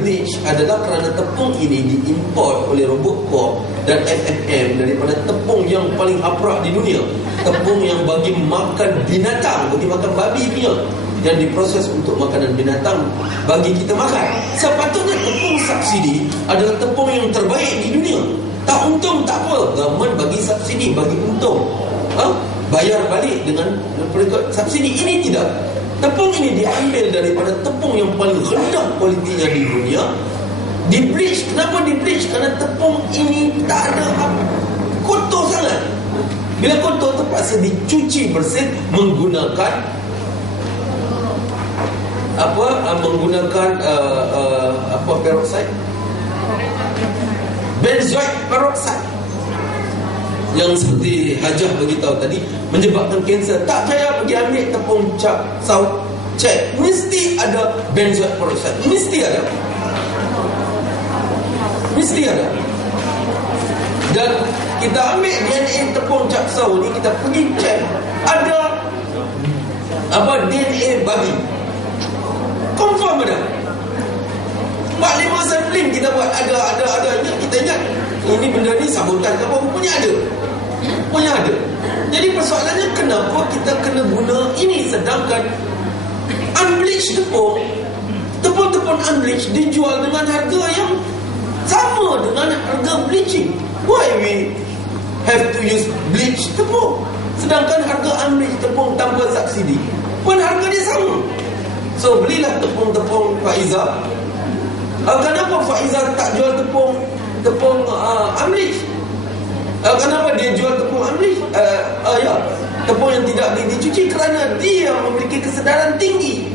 bleach adalah kerana tepung ini diimport oleh Robotcorp dan FFM daripada tepung yang paling haprak di dunia, tepung yang bagi makan binatang, bagi makan babi punya, yang diproses untuk makanan binatang bagi kita makan. Sepatutnya tepung subsidi adalah tepung yang terbaik di dunia. Tak untung tak apa, government bagi subsidi, bagi untung, bayar balik dengan subsidi. Ini tidak. Tepung ini diambil daripada tepung yang paling rendah kualitinya di dunia, di bleach. Kenapa di bleach? Kerana tepung ini tak ada kotor sangat. Bila kotor terpaksa dicuci bersih menggunakan peroxide, benzoic peroxide, yang seperti Hajah beritahu tadi menyebabkan kanser. Tak payah pergi ambil tepung cap saut, cek, mesti ada benzoic peroxide, mesti ada. Dan kita ambil DNA tepung cap saut ni, kita pergi cek, ada DNA babi, confirm ada. 4-5 sampling kita buat, ada. Kita ingat ini benda ni sabutan ke apa, punya ada. Jadi persoalannya, kenapa kita kena guna ini, sedangkan unbleached tepung unbleached dijual dengan harga yang sama dengan harga bleaching. Why we have to use bleached tepung, sedangkan harga unbleached tepung tanpa subsidi pun harga dia sama? So belilah tepung Faiza. Kenapa Faiza tak jual tepung unbleached? Kenapa dia jual tepung unbleached? Tepung yang tidak dicuci, kerana dia memiliki kesedaran tinggi.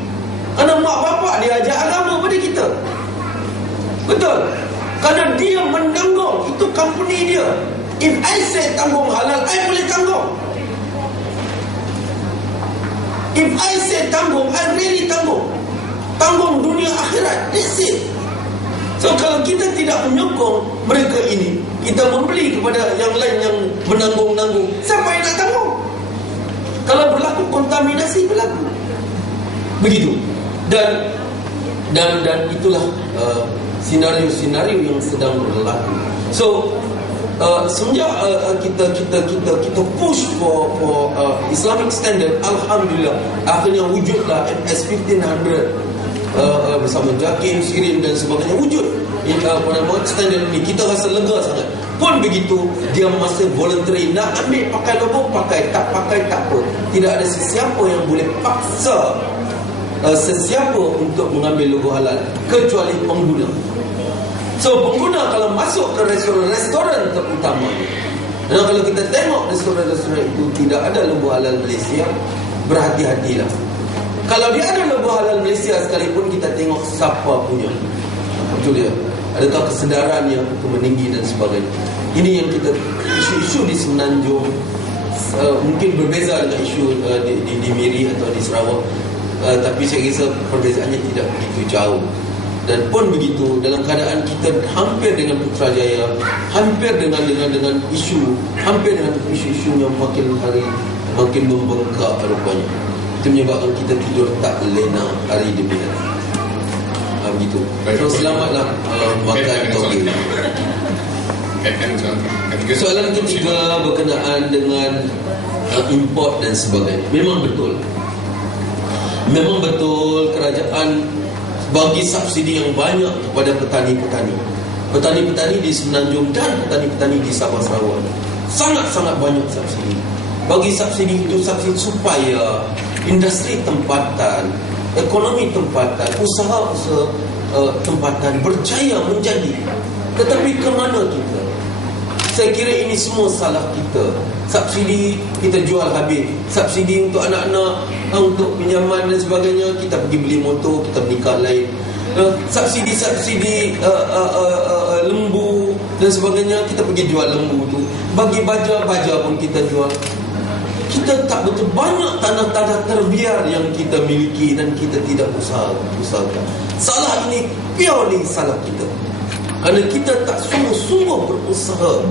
Kerana mak bapak dia ajar agama pada kita. Betul. Kerana dia menanggung, itu company dia. If I say tanggung halal, I boleh tanggung. If I say tanggung, I really tanggung. Tanggung dunia akhirat. That's it. So kalau kita tidak menyokong mereka ini, kita membeli kepada yang lain yang menanggung-nanggung, siapa yang nak tanggung? Kalau berlaku kontaminasi, berlaku begitu. Dan itulah senario-senario yang sedang berlaku. So semenjak kita push for Islamic standard, alhamdulillah akhirnya wujudlah MS 1500 bersama Jakim, Sirin dan sebagainya, wujud standard ini. Kita rasa lega sangat. Pun begitu, dia masih voluntary. Nak ambil pakai logo, pakai tak apa. Tidak ada sesiapa yang boleh paksa sesiapa untuk mengambil logo halal kecuali pengguna. So pengguna kalau masuk ke restoran terutama, dan kalau kita tengok restoran itu tidak ada logo halal Malaysia, berhati-hatilah. Kalau dia ada logo halal Malaysia sekalipun, kita tengok siapa punya. Betul dia, adakah kesedarannya untuk meninggi dan sebagainya. Ini yang kita, isu-isu di Semenanjung mungkin berbeza dengan isu di Miri atau di Sarawak, tapi saya rasa perbezaannya tidak begitu jauh. Dan pun begitu, dalam keadaan kita hampir dengan Putrajaya, hampir dengan isu yang makin hari makin membengkak rupanya. Itu menyebabkan kita tidur tak lena hari demi hari. Begitu. So selamatlah makan toge. Soalan ketiga berkenaan dengan import dan sebagainya. Memang betul kerajaan bagi subsidi yang banyak kepada petani-petani di Semenanjung dan petani-petani di Sabah Sarawak. Sangat-sangat banyak subsidi. Bagi subsidi itu subsidi supaya industri tempatan, ekonomi tempatan, usaha-usaha tempatan berjaya menjadi. Tetapi ke mana kita? Saya kira ini semua salah kita. Subsidi kita jual habis. Subsidi untuk anak-anak, untuk pinjaman dan sebagainya, kita pergi beli motor, kita beli kar lain. Subsidi lembu dan sebagainya, kita pergi jual lembu tu. Bagi baja pun kita jual. Kita tak betul, banyak tanah-tanah terbiar yang kita miliki dan kita tidak usahakan. Salah ini purely salah kita. Kerana kita tak sungguh-sungguh berusaha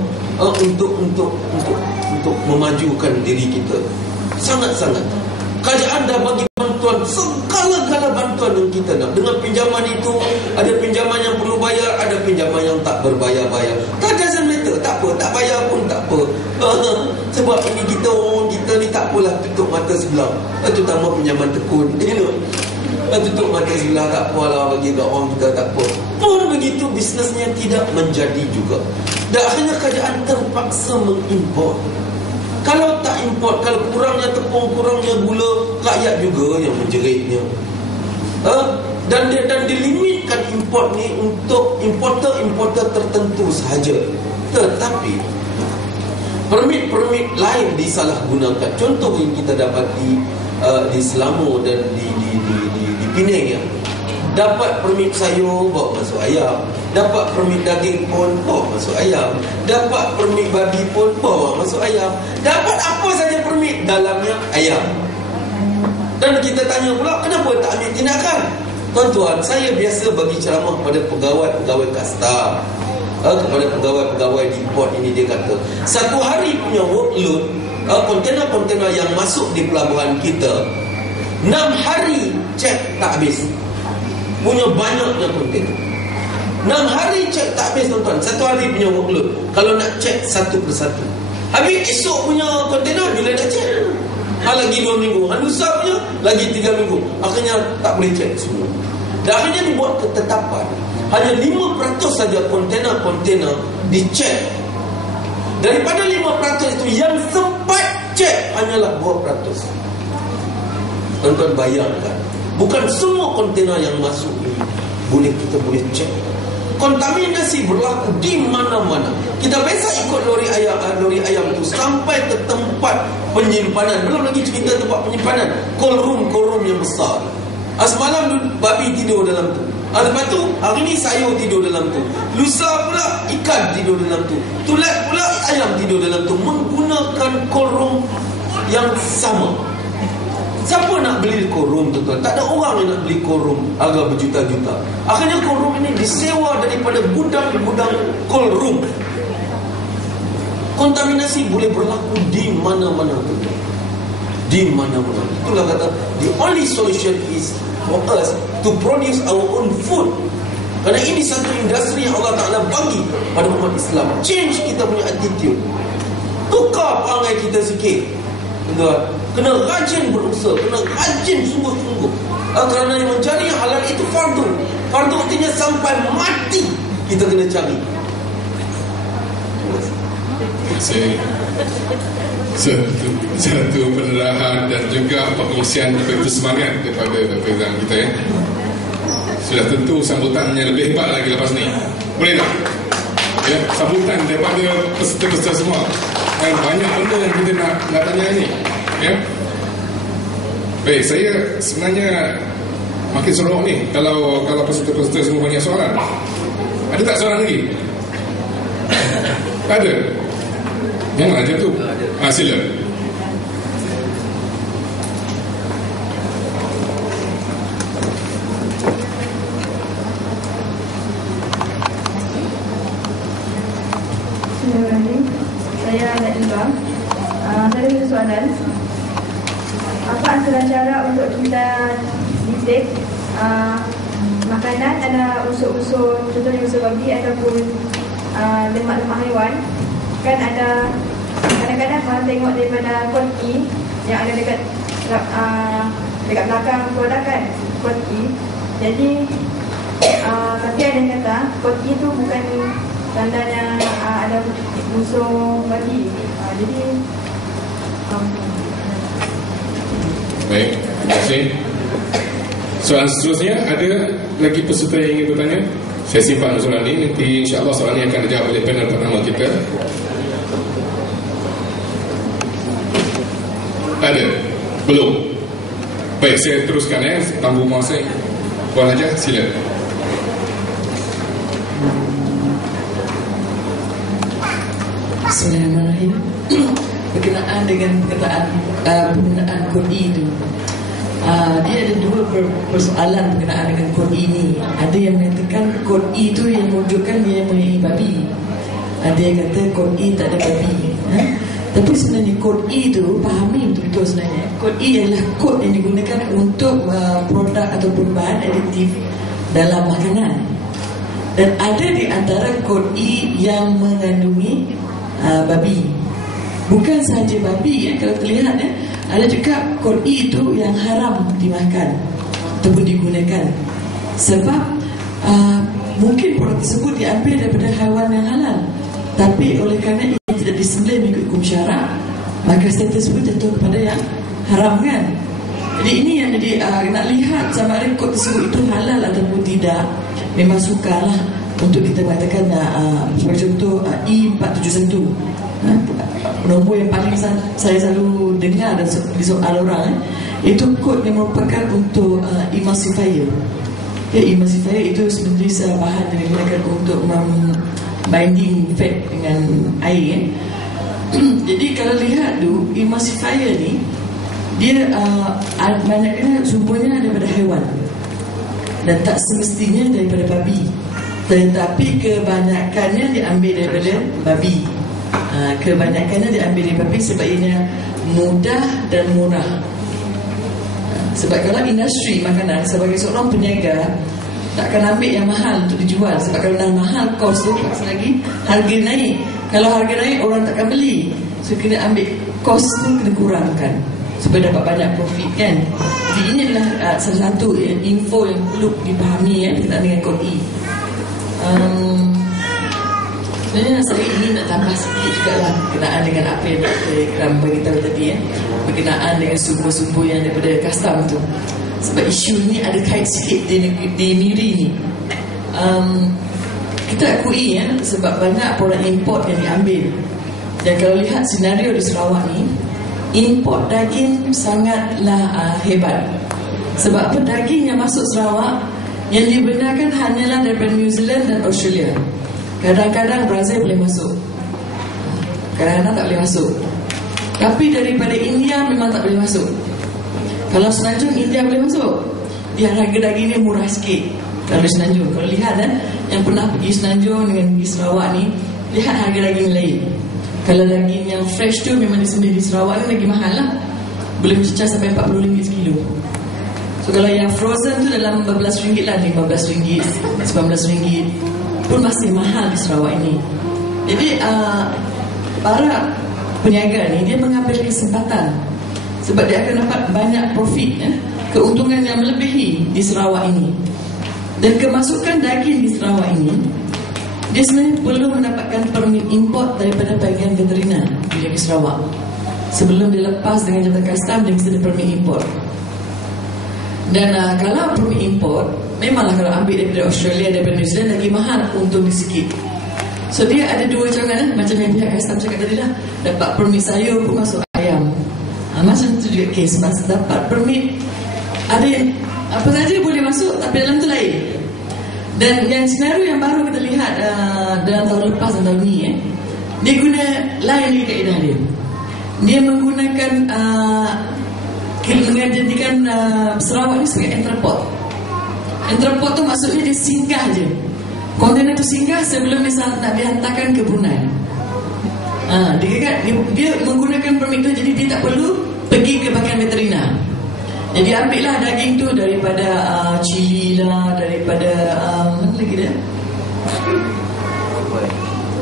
untuk memajukan diri kita. Sangat-sangat. Kerajaan dah bagi bantuan, segala-gala bantuan yang kita nak. Dengan pinjaman itu, ada pinjaman yang mata sebelah, terutama pinjaman tekun, tutup mata sebelah tak apa lah, bagi kat orang kita tak apa. Pun begitu bisnesnya tidak menjadi juga. Dan akhirnya kerajaan terpaksa mengimport. Kalau tak import, kalau kurangnya tepung, kurangnya gula, rakyat juga yang menjeritnya. Dan dilimitkan import ni untuk importer tertentu sahaja. Tetapi permit-permit lain disalahgunakan. Contoh yang kita dapati di Selangor dan di Penang ya. Dapat permit sayur bawa masuk ayam, dapat permit daging pun bawa masuk ayam, dapat permit babi pun bawa masuk ayam, dapat apa saja permit dalamnya ayam. Dan kita tanya pula, kenapa tak ambil tindakan? Tuan-tuan, saya biasa bagi ceramah pada pegawai-pegawai kastam, kepada pegawai-pegawai di port ini. Dia kata satu hari punya workload, kontena-kontena yang masuk di pelabuhan kita 6 hari cek tak habis. Punya banyaknya kontena 6 hari cek tak habis tuan-tuan. Satu hari punya workload, kalau nak cek satu persatu. Habis esok punya kontena bila nak cek, lagi 2 minggu, lusa punya lagi 3 minggu. Akhirnya tak boleh cek semua. Dan akhirnya dibuat ketetapan hanya 5% saja kontena-kontena dicek. Daripada 5% itu, yang sempat cek hanyalah 2%. Tuan-tuan bayangkan, bukan semua kontena yang masuk ini kita boleh cek. Kontaminasi berlaku di mana-mana. Kita biasa ikut lori ayam itu sampai ke tempat penyimpanan. Belum lagi cerita tempat penyimpanan, cold room yang besar. Semalam babi tidur dalam tu. Lepas tu hari ni sayur tidur dalam tu. Lusa pula ikan tidur dalam tu. Tulat pula ayam tidur dalam tu, menggunakan cold room yang sama. Siapa nak beli cold room, tuan-tuan? Tak ada orang yang nak beli cold room harga berjuta-juta. Akhirnya cold room ini disewa daripada gudang-gudang cold room. Kontaminasi boleh berlaku di mana-mana, tuan-tuan. Di mana-mana. Itulah kata, the only solution is for us to produce our own food. Kerana ini satu industri yang Allah Ta'ala bagi pada umat Islam. Change kita punya attitude. Tukar perangai kita sikit. Kena rajin berusaha, kena rajin sungguh-sungguh. Kerana yang mencari yang halal itu fardu. Fardu artinya sampai mati kita kena cari. Satu penerahan dan juga pengungsian begitu semangat daripada Dr. kita ya. Sudah tentu sambutannya lebih hebat lagi lepas ni. Boleh tak? Ya, sambutan daripada peserta-peserta semua. Dan banyak benda yang kita nak tanya ni. Ya. Baik, saya sebenarnya makin seronok ni kalau peserta-peserta semua banyak soalan. Ada tak soalan lagi? Ada. Jangan aja tu. Sila. Saya Najibah. Saya ada soalan. Apa antara cara untuk kita detect makanan ada unsur-unsur, contohnya unsur babi ataupun lemak-lemak haiwan? Kan ada kadang-kadang orang tengok daripada koti yang ada dekat belakang produk kan, koti. Jadi tapi ada yang kata koti itu bukan tandanya ada unsur babi. Jadi baik, terima kasih. Soalan seterusnya, ada lagi peserta yang ingin bertanya? Saya simpan soalan ini, nanti insyaAllah soalan ini akan dijawab oleh panel pertama kita. Ada? Belum? Baik, saya teruskan ya, tangguh masa. Puan Haja, sila. Bismillahirrahmanirrahim. Berkenaan dengan penggunaan kodi itu, dia ada dua persoalan berkenaan dengan kodi ini. Ada yang mengatakan kodi itu yang menunjukkan dia mempunyai babi. Ada yang kata kodi tak ada babi. Tapi sebenarnya kodi itu, pahami betul sebenarnya, kodi adalah kod yang digunakan untuk produk ataupun bahan aditif dalam makanan. Dan ada di antara kodi yang mengandungi babi. Bukan sahaja babi ya, kalau terlihat ya, ada juga Qur'i itu yang haram dimakan ataupun digunakan. Sebab mungkin produk tersebut diambil daripada haiwan yang halal, tapi oleh kerana ia tidak disembelih mengikut hukum syarak, maka status tersebut jatuh kepada yang haram kan. Jadi ini yang nak lihat sama ada kod tersebut itu halal ataupun tidak. Memang sukarlah untuk kita mengatakan sebagai contoh E471, nombor yang paling saya selalu dengar dan di soal orang, itu kod yang merupakan untuk emulsifier. Emulsifier itu sebenarnya bahan yang digunakan untuk binding fat dengan air. Jadi kalau lihat tu emulsifier ni, dia banyaknya sumbernya daripada haiwan dan tak semestinya daripada babi, tetapi kebanyakannya diambil daripada babi. Kebanyakannya diambil dari babi sebab ia mudah dan murah. Sebab kalau industri makanan, sebagai seorang peniaga, takkan ambil yang mahal untuk dijual. Sebab kalau dah mahal, kos tu lagi harga naik. Kalau harga naik, orang takkan beli. So kena ambil kos tu, kena kurangkan supaya dapat banyak profit kan. Jadi ini adalah salah satu info yang perlu dipahami berkaitan dengan Qur'i. Sebenarnya saya ini nak tambah sikit juga lah berkenaan dengan apa yang Dr. Ikram beritahu tadi berkenaan dengan sumber-sumber yang daripada custom tu. Sebab isu ni ada kait sikit di Miri ni. Kita akui sebab banyak produk import yang diambil. Dan kalau lihat senario di Sarawak ni, import daging sangatlah hebat. Sebab daging yang masuk Sarawak yang dibenarkan hanyalah daripada New Zealand dan Australia. Kadang-kadang Brazil boleh masuk, kadang-kadang tak boleh masuk. Tapi daripada India memang tak boleh masuk. Kalau Semenanjung, India boleh masuk. Dia harga daging ni murah sikit kalau Semenanjung. Kalau lihat yang pernah pergi Semenanjung dengan pergi Sarawak ni, lihat harga daging lain. Kalau daging yang fresh tu memang disembelih di Sarawak ni lagi mahal lah, boleh mencecah sampai RM40 sekilo. So kalau yang frozen tu dalam RM14 lah, RM15, RM19 pun masih mahal di Sarawak ini. Jadi para peniaga ni dia mengambil kesempatan sebab dia akan dapat banyak profit, keuntungan yang melebihi di Sarawak ini. Dan kemasukan daging di Sarawak ini, dia sebenarnya perlu mendapatkan permit import daripada bahagian veterina di Sarawak. Sebelum dilepas dengan jabatan custom, dia mesti ada permit import. Dan kalau permit import, memanglah kalau ambil daripada Australia, daripada New Zealand lagi mahal, untung dia sikit. So dia ada dua cawangan, macam yang pihak custom cakap tadi lah, dapat permit sayur pun masuk ayam. Macam tu juga kes, masa dapat permit, ada yang apa saja boleh masuk, tapi dalam tu lain. Dan yang senario yang baru kita lihat dalam tahun lepas dan tahun ni, dia guna lain lagi kaedah dia. Dia menggunakan menjadikan Sarawak ni sebagai entrepot. Entrepot tu maksudnya dia singgah je. Kontainer tu singgah sebelum dia nak dihantarkan ke Brunei. Dia menggunakan permit tu, jadi dia tak perlu pergi ke bahagian veterina. Jadi ambil lah daging tu daripada Chili lah, daripada mana lagi dia?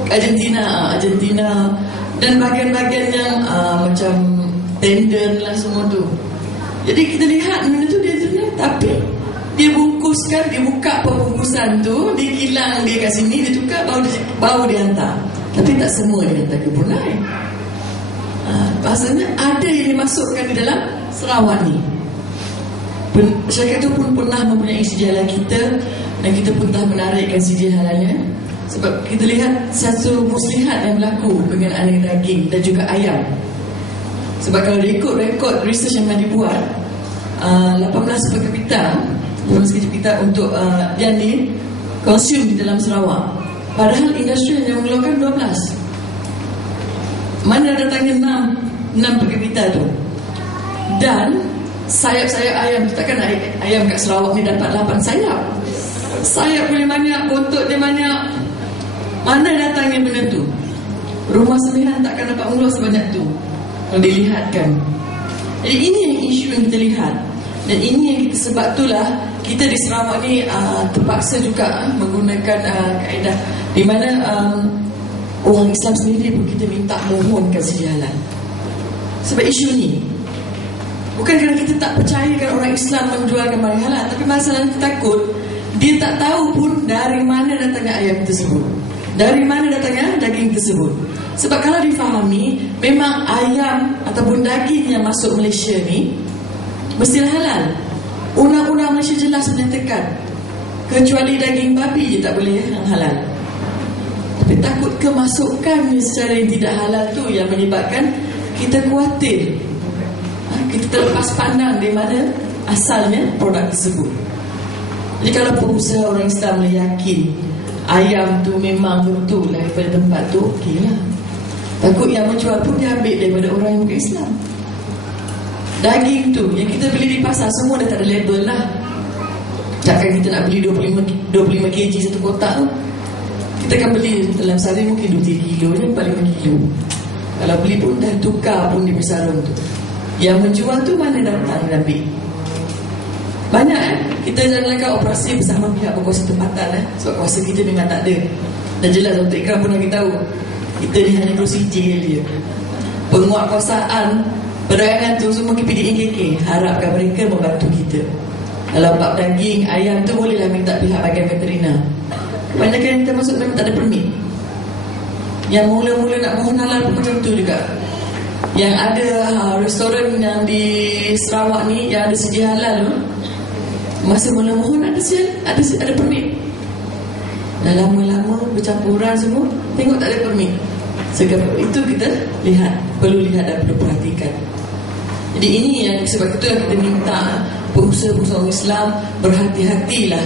Argentina dan bahagian-bahagian yang macam tendon lah semua tu. Jadi kita lihat benda tu dia tapi dia bungkuskan, dia buka pembungkusan tu, dia kilang dia kat sini, dia tukar baru dia hantar. Tapi tak semua dia hantar ke Brunei. Maksudnya ada yang dimasukkan di dalam Sarawak ni. Syarikat itu pun pernah mempunyai sejarah kita, dan kita pun telah menarikkan sejarah halalnya. Sebab kita lihat satu muslihat yang berlaku berkenaan dengan daging dan juga ayam. Sebab kalau ikut rekod research yang dibuat, 18 per kapita untuk yang dikonsum di dalam Sarawak, padahal industri hanya mengeluarkan 12. Mana datangnya 6 per kapita tu. Dan sayap-sayap ayam, takkan ayam kat Sarawak ni dapat 8 sayap. Sayap boleh banyak, bontot dia banyak. Mana datangnya benda tu? Rumah sembilan takkan dapat mengeluar sebanyak tu kalau dilihatkan. Jadi ini yang isu yang kita lihat. Dan ini yang kita, sebab itulah kita di Sarawak ni terpaksa juga menggunakan kaedah di mana orang Islam sendiri pun kita minta mohonkan sedia halal. Sebab isu ni Bukan kerana kita tak percayakan orang Islam menjualkan barang halal, tapi masalah kita takut dia tak tahu pun dari mana datangnya ayam tersebut, dari mana datangnya daging tersebut. Sebab kalau difahami, memang ayam ataupun daging yang masuk Malaysia ni mestilah halal. Undang-undang Malaysia jelas menyatakan kecuali daging babi je tak boleh yang halal. Tapi takut kemasukan secara yang tidak halal tu yang menyebabkan kita khawatir, kita terlepas pandang di mana asalnya produk tersebut. Jadi kalau pengusaha orang Islam yakin ayam tu memang betul daripada tempat tu, okeylah. Takut yang menjual pun dia ambil daripada orang yang bukan Islam. Daging tu yang kita beli di pasar semua dah tak ada label lah. Takkan kita nak beli 25 kg satu kotak tu. Kita akan beli dalam sehari mungkin 2-3 kilo je, paling 5 kilo. Kalau beli pun dah tukar pun di sarung tu. Yang menjual tu mana datang dan ambil. Banyak kita jalankan operasi bersama pihak berkuasa tempatan sebab kuasa kita memang tak ada. Dan jelas Dr. Ikram pun bagi tahu, kita ni hanya prosedur dia. Penguatkuasaan perdagangan tu semua KPDNKK, harapkan mereka membantu kita. Kalau bab daging, ayam tu bolehlah minta pihak bahagian veterina. Kebanyakan yang kita masuk memang tak ada permit. Yang mula-mula nak mohon halal pun macam tu juga. Yang ada restoran yang di Sarawak ni yang ada sedia halal tu, masa mula mohon ada permit. Dah lama-lama bercampuran semua, tengok tak ada permit. Sebab itu kita perlu lihat dan perlu perhatikan. Jadi ini yang sebab itulah kita minta pengusaha-pengusaha orang Islam berhati-hatilah.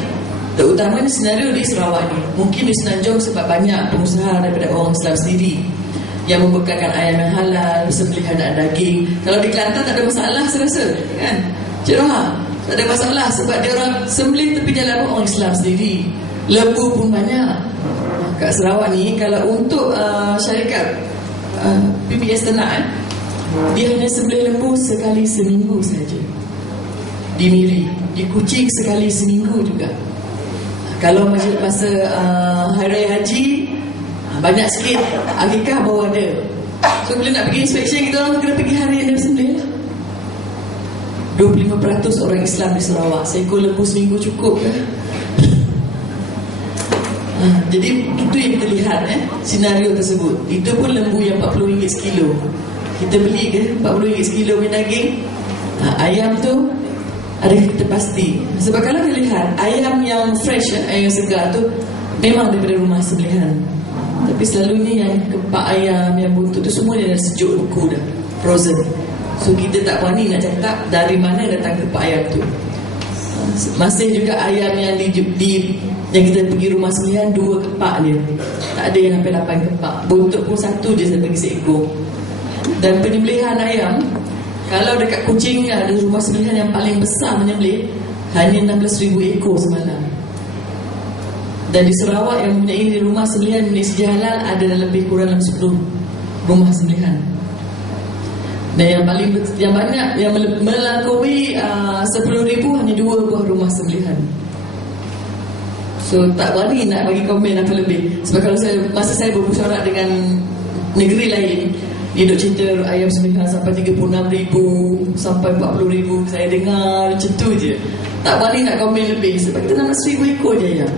Terutamanya senario di Sarawak ni. Mungkin di Semenanjung sebab banyak pengusaha daripada orang Islam sendiri yang membekalkan ayam yang halal, bersembelihan dan daging. Kalau di Kelantan tak ada masalah saya rasa, kan? Cik Roha, tak ada masalah sebab dia orang sembelih tepi jalan orang Islam sendiri. Lembu pun banyak. Kat Sarawak ni kalau untuk syarikat PBS Ternak, dia hanya sembelih lembu sekali seminggu saja. Di Miri, di Kuching sekali seminggu juga. Kalau masa Hari Raya Haji, banyak sikit akikah baru ada. So bila nak pergi inspection, kita orang kena pergi hari yang dia sembelih lah. 25% orang Islam di Sarawak, seekor lembu seminggu cukup ke? Jadi itu yang kita lihat senario tersebut. Itu pun lembu yang RM40 sekilo. Kita beli ke RM40 sekilo punya daging. Ayam tu ada kita pasti. Sebab kalau kita lihat ayam yang fresh, ayam yang segar tu memang daripada rumah sembelihan. Tapi selalu ni yang kepak ayam, yang buntut tu semua dia dah sejuk beku dah, frozen. So kita tak berani nak cakap dari mana datang kepak ayam tu. Masih juga ayam yang yang kita pergi rumah sembelihan 2 kepak dia. Tak ada yang sampai 8 kepak. Buntut pun 1 je saya bagi seekor. Dan penyembelihan ayam, kalau dekat Kuching ada rumah sembelihan yang paling besar menyembelih hanya 16,000 ekor semalam. Dan di Sarawak yang mempunyai rumah sembelihan sedia halal ada lebih kurang 10 rumah sembelihan. Dan yang banyak yang melampaui 10,000 hanya 2 buah rumah sembelihan. So tak berani nak bagi komen apa lebih. Sebab kalau masa saya bersyarat dengan negeri lain, dia duk cerita ayam sembelihan sampai 36,000 sampai 40,000. Saya dengar macam tu je. Tak berani nak komen lebih sebab kita nak 1,000 ekor je ayam.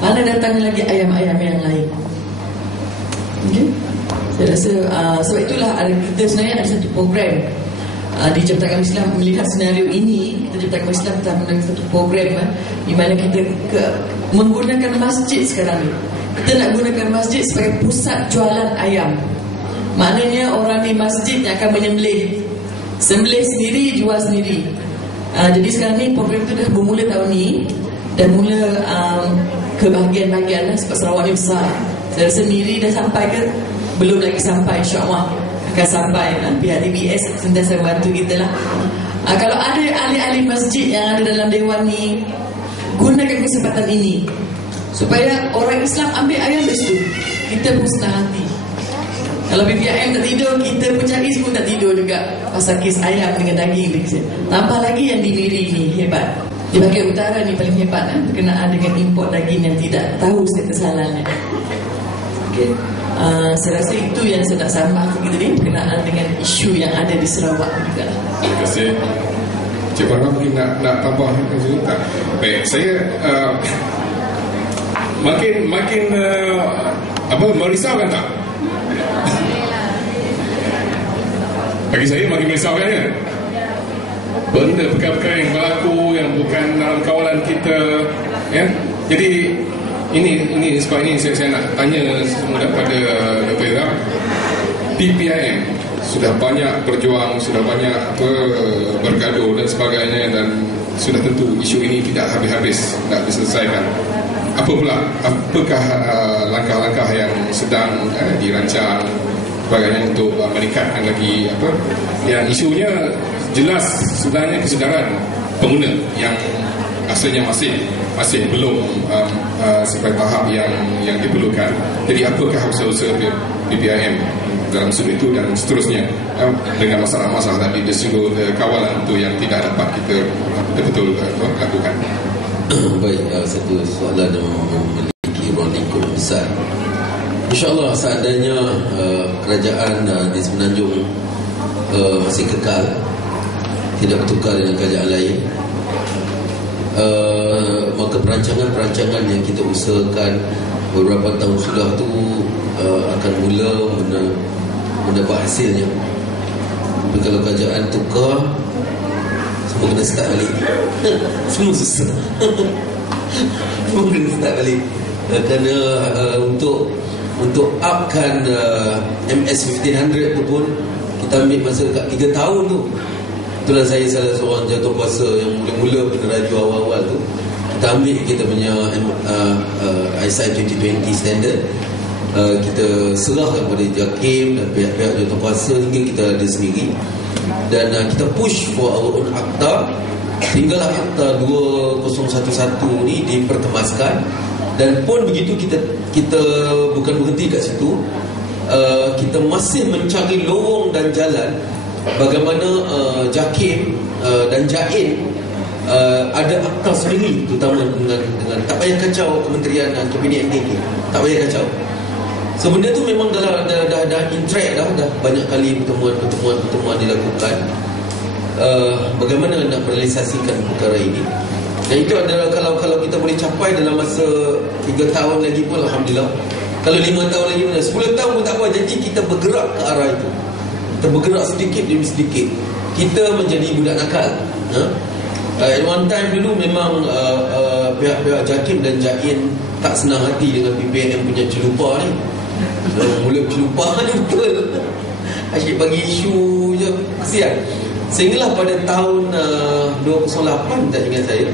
Mana datangnya lagi ayam-ayam yang lain. Okay? Saya rasa sebab itulah kita sebenarnya ada satu program di Jabatan Agama Islam melihat senario ini. Jabatan Agama Islam telah mengadakan satu program di mana kita menggunakan masjid sekarang ni. Kita nak gunakan masjid sebagai pusat jualan ayam. Maknanya orang di masjid yang akan menyembelih, sembelih sendiri, jual sendiri. Jadi sekarang ni program itu dah bermula tahun ni dan mula ke bahagian-bahagian sebab Sarawak ni besar. Saya rasa Miri dah sampai ke? Belum lagi sampai, insyaAllah akan sampai. Pihak DBS sentiasa bantu kita lah. Kalau ada ahli-ahli masjid yang ada dalam dewan ni, gunakan kesempatan ini supaya orang Islam ambil ayam dari situ. Kita pun senang hati. Kalau BPIM tak tidur, kita pencaris pun tak tidur juga pasal kes ayam dengan daging. Tambah lagi yang di Miri ni hebat. Di bahagian utara ni paling hebat berkenaan dengan import daging yang tidak tahu status halalnya. Okay. Saya rasa itu yang saya nak sambung kita ni berkenaan dengan isu yang ada di Sarawak juga. Terima kasih. Cik Farah mungkin nak tambah tak? Baik, saya makin merisaukan tak? Bagi saya makin merisaukan ya. Benda perkara-perkara yang berlaku yang bukan dalam kawalan kita, ya. Jadi ini sebab ini saya nak tanya semua daripada Dr. Ira. PPIM sudah banyak berjuang, sudah banyak bergaduh dan sebagainya, dan sudah tentu isu ini tidak habis-habis nak diselesaikan. Apakah langkah-langkah yang sedang dirancang sebagainya untuk meningkatkan lagi yang isunya jelas sebenarnya kesedaran pengguna yang asalnya masih belum sampai tahap yang diperlukan. Jadi apakah usaha-usaha PPIM dalam sudut itu dan seterusnya dengan masalah-masalah tadi di sudut kawalan itu yang tidak dapat kita betul-betul lakukan. Baik, satu soalan yang memiliki ruang lingkup besar. InsyaAllah seandainya kerajaan di Semenanjung masih kekal, tidak bertukar dengan kerajaan lain, maka perancangan-perancangan yang kita usahakan beberapa tahun sudah tu akan mula mendapat hasilnya. Tapi kalau kerajaan tukar, semua kena start balik. Semua susah. Semua kena start balik. Kerana untuk upkan MS 1500 tu pun kita ambil masa dekat 3 tahun tu. Itulah saya salah seorang jawatankuasa yang mula-mula peneraju awal-awal tu. Kita ambil kita punya ISI 2020 standard, kita serahkan kepada JAKIM dan pihak-pihak jawatankuasa hingga kita ada sendiri, dan kita push for our own akta. Tinggallah akta 2011 ni diperkemaskan, dan pun begitu kita bukan berhenti kat situ. Kita masih mencari lorong dan jalan bagaimana JAKIM dan JAIN ada akta sendiri, terutama dengan tak payah kacau Kementerian Kabinet MDK, tak payah kacau. So benda tu memang dah interact dah banyak kali pertemuan dilakukan. Bagaimana nak merealisasikan perkara ini, dan itu adalah kalau kita boleh capai dalam masa 3 tahun lagi pun alhamdulillah. Kalau 5 tahun lagi, 10 tahun pun tak apa. Jadi kita bergerak ke arah itu. Kita bergerak sedikit demi sedikit. Kita menjadi budak nakal. At one time dulu memang pihak-pihak JAKIM dan JAIN tak senang hati dengan PPIM punya celupa ni. Mula celupa ni betul, asyik bagi isu je, kesian. Sehinggalah pada tahun 2008 tak ingat saya,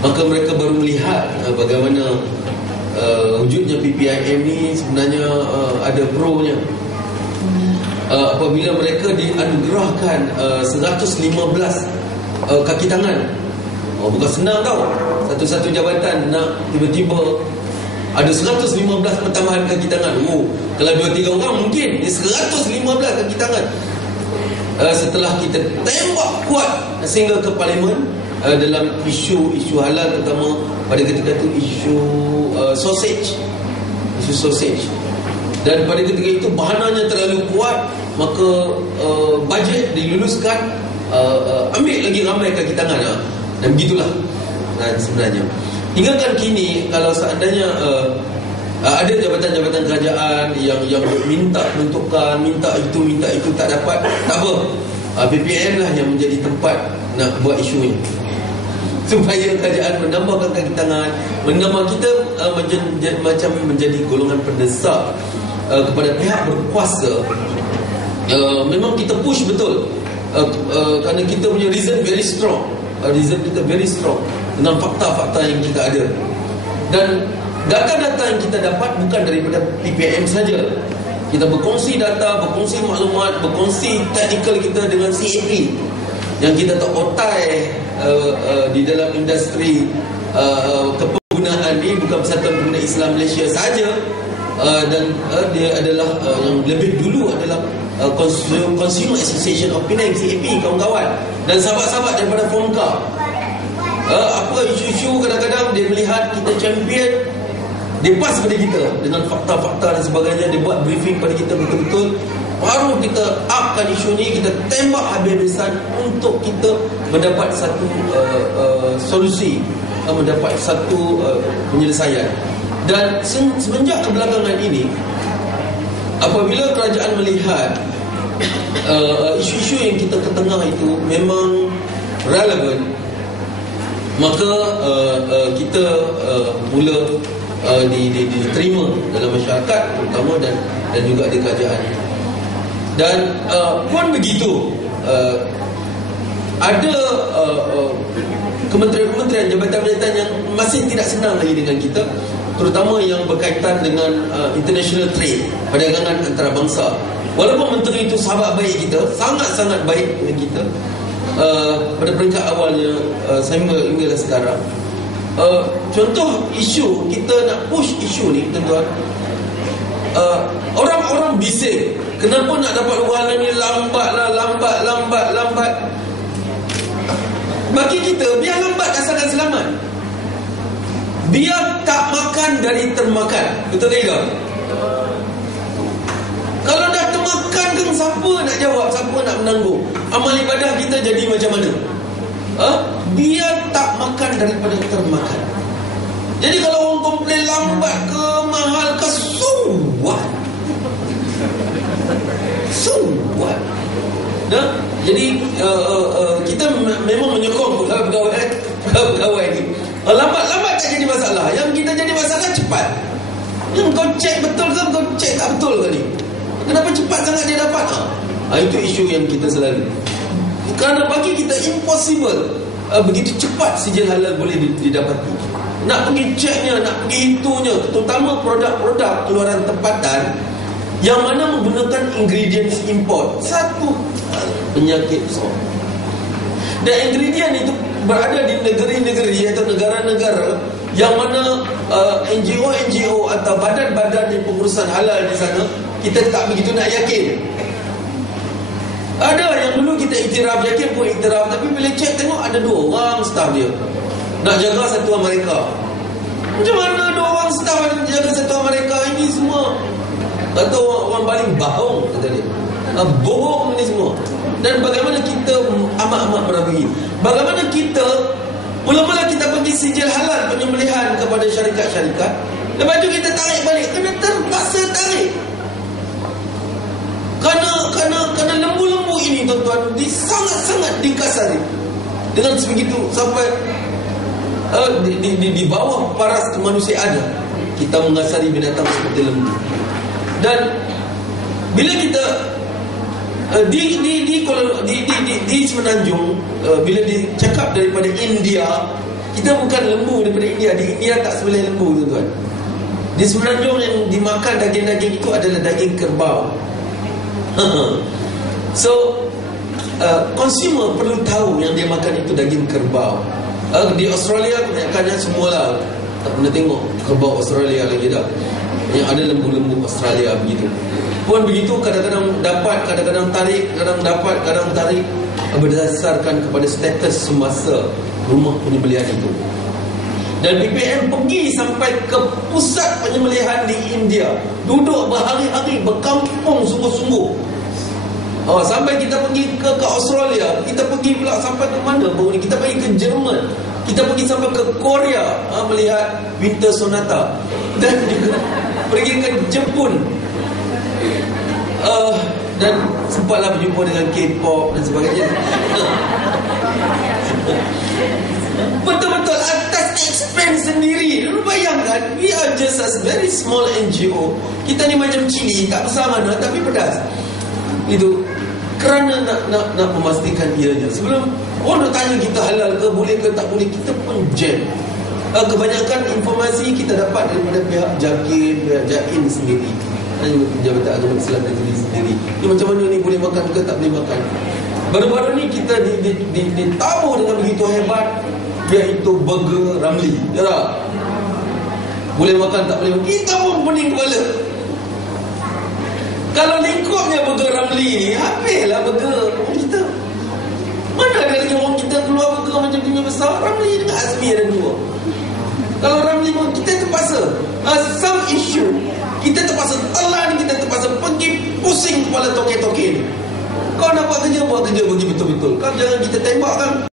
maka mereka baru melihat bagaimana wujudnya PPIM ni sebenarnya ada pro-nya. Apabila mereka dianugerahkan 115 kaki tangan, bukan senang tau. Satu-satu jabatan nak tiba-tiba ada 115 pertambahan kaki tangan. Kalau 2-3 orang mungkin 115 kaki tangan. Setelah kita tembak kuat sehingga ke Parlimen dalam isu halal, terutama pada ketika itu isu sausage. Dan pada ketika itu bahananya terlalu kuat, maka bajet diluluskan, ambil lagi ramai kaki tangan. Dan begitulah sebenarnya. Hinggakan kini, kalau seandainya ada jabatan-jabatan kerajaan yang minta penuntukan, minta itu tak dapat, tak apa, PPIM lah yang menjadi tempat nak buat isu ni, supaya kerajaan menambahkan kaki tangan, menambah kita macam menjadi golongan pendesak kepada pihak berkuasa. Memang kita push betul, kerana kita punya reason very strong. Reason kita very strong dengan fakta-fakta yang kita ada, dan data-data yang kita dapat bukan daripada PPIM saja. Kita berkongsi data, berkongsi maklumat, berkongsi teknikal kita dengan CAP yang kita tak otai di dalam industri kepenggunaan ni, bukan Persatuan Pengguna Islam Malaysia saja, dan dia adalah yang lebih dulu adalah Consumer Association of Penang, CAP, kawan-kawan, dan sahabat-sahabat daripada FOMCA. Apa isu-isu kadang-kadang dia melihat kita champion, dia pas pada kita dengan fakta-fakta dan sebagainya, dia buat briefing pada kita betul-betul baru kita upkan isu ni, kita tembak habis-habisan untuk kita mendapat satu solusi, mendapat satu penyelesaian. Dan semenjak kebelakangan ini, apabila kerajaan melihat isu-isu yang kita ketengah itu memang relevan, maka kita mula diterima dalam masyarakat terutama dan juga di kerajaan. Dan pun begitu, ada kementerian-kementerian, jabatan-jabatan yang masih tidak senang lagi dengan kita, terutama yang berkaitan dengan international trade, perdagangan antarabangsa. Walaupun menteri itu sahabat baik kita, sangat-sangat baik dengan kita, pada peringkat awalnya sehingga sekarang. Contoh isu, kita nak push isu ni, tuan-tuan, orang-orang bising, kenapa nak dapat luaran ni lambat. Bagi kita, biar lambat asalkan selamat. Biar tak makan dari termakan. Betul tak? Kalau dah termakan kan, siapa nak jawab, siapa nak menanggung? Amal ibadah kita jadi macam mana? Biar tak makan daripada termakan. Jadi kalau orang komplain lambat ke, mahal ke, so what? Jadi kita memang menyokong pegawai ni. Lambat tak jadi masalah. Yang kita jadi masalah cepat. Yang kau cek betul ke, kau cek tak betul ke ni? Kenapa cepat sangat dia dapat? Itu isu yang kita selalu. Kerana bagi kita impossible begitu cepat sijil halal boleh didapati. Nak pergi ceknya, nak pergi itunya, terutama produk-produk keluaran tempatan yang mana menggunakan ingredients import. Satu penyakit besar. Dan ingredient itu berada di negeri-negeri atau negara-negara yang mana NGO atau badan-badan yang pengurusan halal di sana, kita tak begitu nak yakin. Ada yang dulu kita iktiraf, yakin pun iktiraf, tapi bila cek tengok ada 2 orang staff dia nak jaga satu Amerika. Macam mana 2 orang staff nak jaga satu Amerika? Ini semua atau orang paling bohong, kata dia. Bohong ni semua. Dan bagaimana kita amat-amat meragukan, bagaimana kita mula-mula kita pergi sijil halal penyembelihan kepada syarikat-syarikat, lepas tu kita tarik balik, kena terpaksa tarik. Kerana lembu-lembu ini, tuan-tuan, sangat-sangat dikasari dengan sebegitu sampai di bawah paras kemanusiaan kita mengasari binatang seperti lembu. Dan bila kita di Semenanjung, bila dicakap daripada India, kita bukan lembu daripada India. Di India tak sembelih lembu, tuan-tuan. Di Semenanjung yang dimakan daging-daging itu adalah daging kerbau. So consumer perlu tahu yang dia makan itu daging kerbau. Di Australia kebanyakannya semualah tak pernah tengok kerbau Australia lagi dah. Yang ada lembu-lembu Australia begitu. Pun begitu, kadang-kadang dapat, kadang-kadang tarik, kadang dapat, kadang tarik, berdasarkan kepada status semasa rumah penyembelihan itu. Dan BPM pergi sampai ke pusat penyembelihan di India, duduk berhari-hari, berkampung sungguh-sungguh. Sampai kita pergi ke Australia, kita pergi pula sampai ke mana baru ni? Kita pergi ke Jerman, kita pergi sampai ke Korea, melihat Winter Sonata, dan juga pergi ke Jepun, dan sempatlah berjumpa dengan K-pop dan sebagainya. Betul-betul atas expense sendiri. Lu bayangkan, we are just a very small NGO. Kita ni macam cili, tak besar mana tapi pedas. Itu kerana nak memastikan ianya. Sebelum orang nak tanya kita halal ke, boleh ke tak boleh, kita pun jam. Kebanyakan informasi kita dapat daripada pihak JAKIM, pihak JAIN sendiri, dan juga Jabatan Agama Islam Negeri sendiri. Ni macam mana ni, boleh makan ke tak boleh makan. Baru-baru ni kita ditabur dengan begitu hebat, iaitu burger Ramli. Ya tak? Boleh makan tak boleh makan, kita pun pening kepala. Kalau lingkupnya burger Ramli ni, habislah burger kita. Mana ada lagi orang kita keluar burger macam dunia besar. Ramli dengan Azmi ada 2. Kalau Ramli pun kita terpaksa, some issue kita terpaksa telan, kita terpaksa pergi pusing kepala token Kau dapat kerja, buat kerja bagi betul-betul. Kau jangan kita tembak kan.